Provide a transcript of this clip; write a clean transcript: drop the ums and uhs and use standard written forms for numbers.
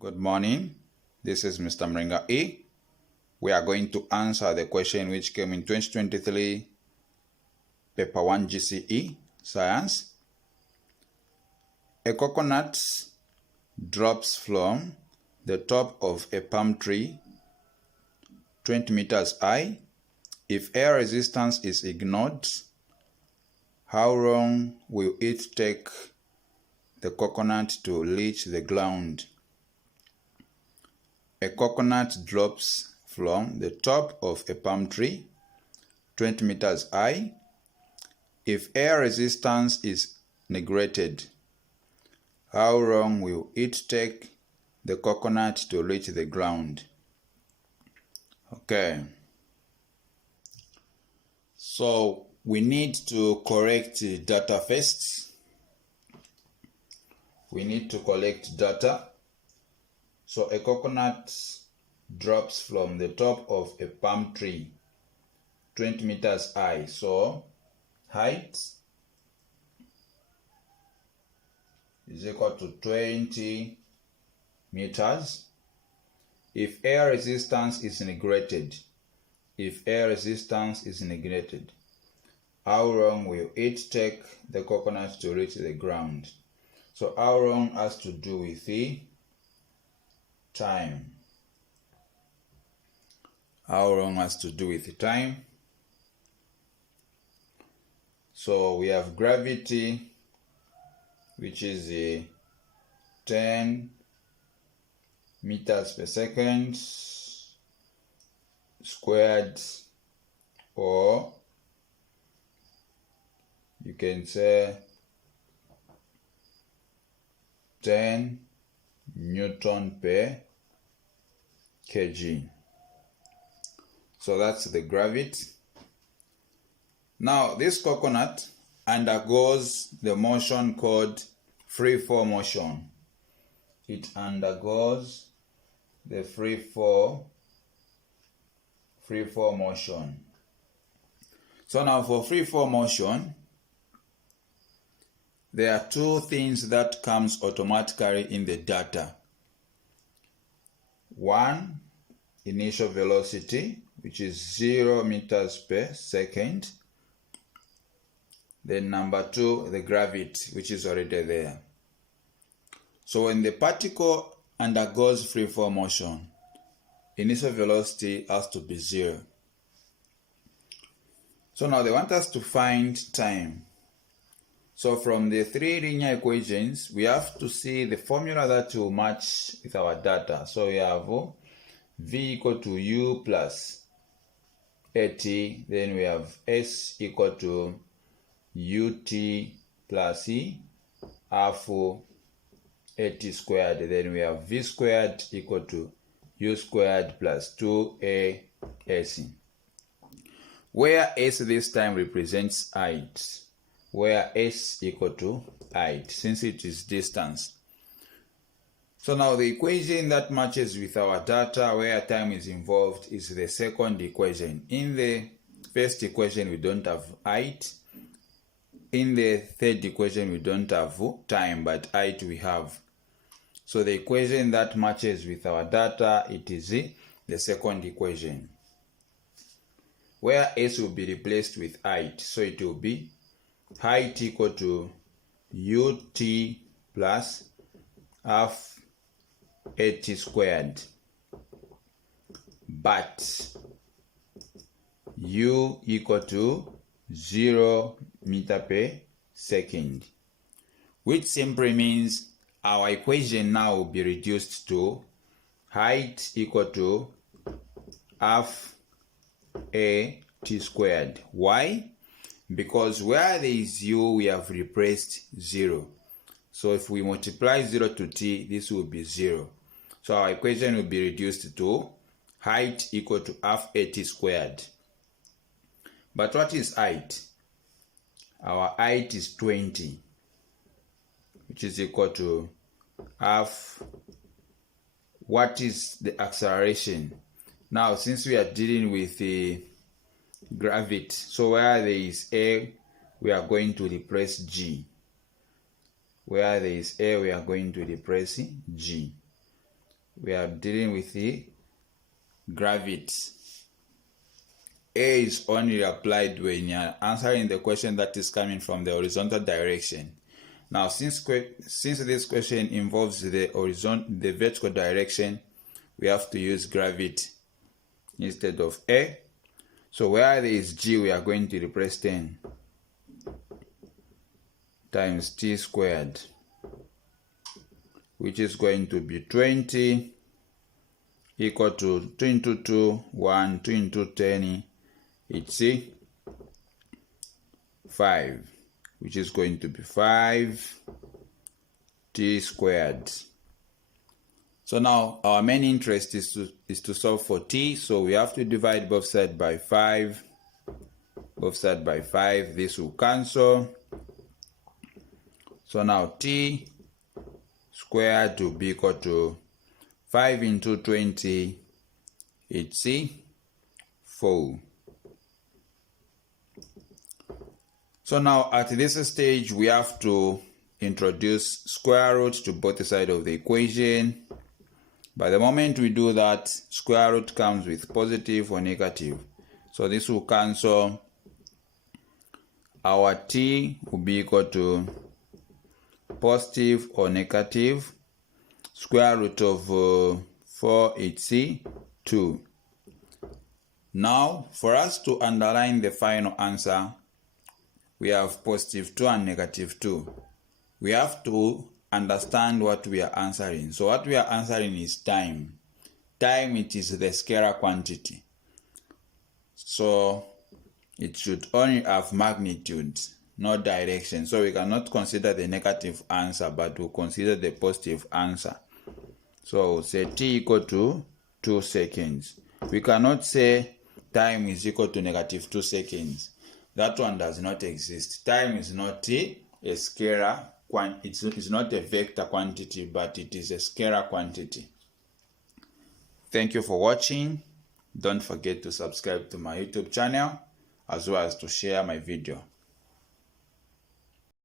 Good morning. This is Mr. Mringa E. We are going to answer the question which came in 2023 Paper 1 GCE Science. A coconut drops from the top of a palm tree 20 meters high. If air resistance is ignored, how long will it take the coconut to reach the ground? A coconut drops from the top of a palm tree 20 meters high. If air resistance is neglected, how long will it take the coconut to reach the ground? Okay. So we need to correct data first. We need to collect data. So a coconut drops from the top of a palm tree 20 meters high. So height is equal to 20 meters. If air resistance is neglected, how long will it take the coconut to reach the ground? So how long has to do with the time. How long has to do with the time? So we have gravity, which is 10 meters per second squared, or you can say 10 Newton per kg. So that's the gravity. Now this coconut undergoes the motion called free fall motion. It undergoes the free fall motion. So now for free fall motion, there are two things that comes automatically in the data. One, initial velocity, which is 0 meters per second. Then number two, the gravity, which is already there. So when the particle undergoes free fall motion, initial velocity has to be 0. So now they want us to find time. So from the three linear equations, we have to see the formula that will match with our data. So we have V equal to U plus AT, then we have S equal to UT plus E half AT squared, then we have V squared equal to U squared plus 2AS, where S this time represents height, where S equal to height, since it is distance. So now the equation that matches with our data where time is involved is the second equation. In the first equation we don't have height. In the third equation we don't have time, but height we have. So the equation that matches with our data, it is the second equation, where S will be replaced with height. So it will be height equal to UT plus half AT squared, but U equal to 0 meter per second, which simply means our equation now will be reduced to height equal to half AT squared. Why? Because where there is U, we have replaced 0. So if we multiply 0 to t, this will be 0. So our equation will be reduced to height equal to half AT squared. But what is height? Our height is 20, which is equal to half. What is the acceleration? Now, since we are dealing with the gravity, so where there is A, we are going to replace G. Where there is A, we are going to replace G. we are dealing with the gravity. A is only applied when you are answering the question that is coming from the horizontal direction. Now, since this question involves the vertical direction, we have to use gravity instead of A. So where there is G, we are going to replace 10 times T squared, which is going to be 20 equal to 2 into 2, 1, 2 into 10, it's 5, which is going to be 5 T squared. So now our main interest is to solve for T, so we have to divide both sides by 5. Both sides by 5, this will cancel. So now T squared will be equal to 5 into 20, it's 4. So now at this stage, we have to introduce square root to both sides of the equation. By the moment we do that, square root comes with positive or negative. So this will cancel. Our T will be equal to positive or negative. Square root of 4, it's 2. Now, for us to underline the final answer, we have positive 2 and negative 2. We have to understand what we are answering. So what we are answering is time. Time, it is the scalar quantity. So it should only have magnitude, not direction. So we cannot consider the negative answer, but we'll consider the positive answer. So we'll say T equal to 2 seconds. We cannot say time is equal to negative 2 seconds. That one does not exist. Time is not a scalar quantity. It's not a vector quantity, but it is a scalar quantity. Thank you for watching. Don't forget to subscribe to my YouTube channel, as well as to share my video.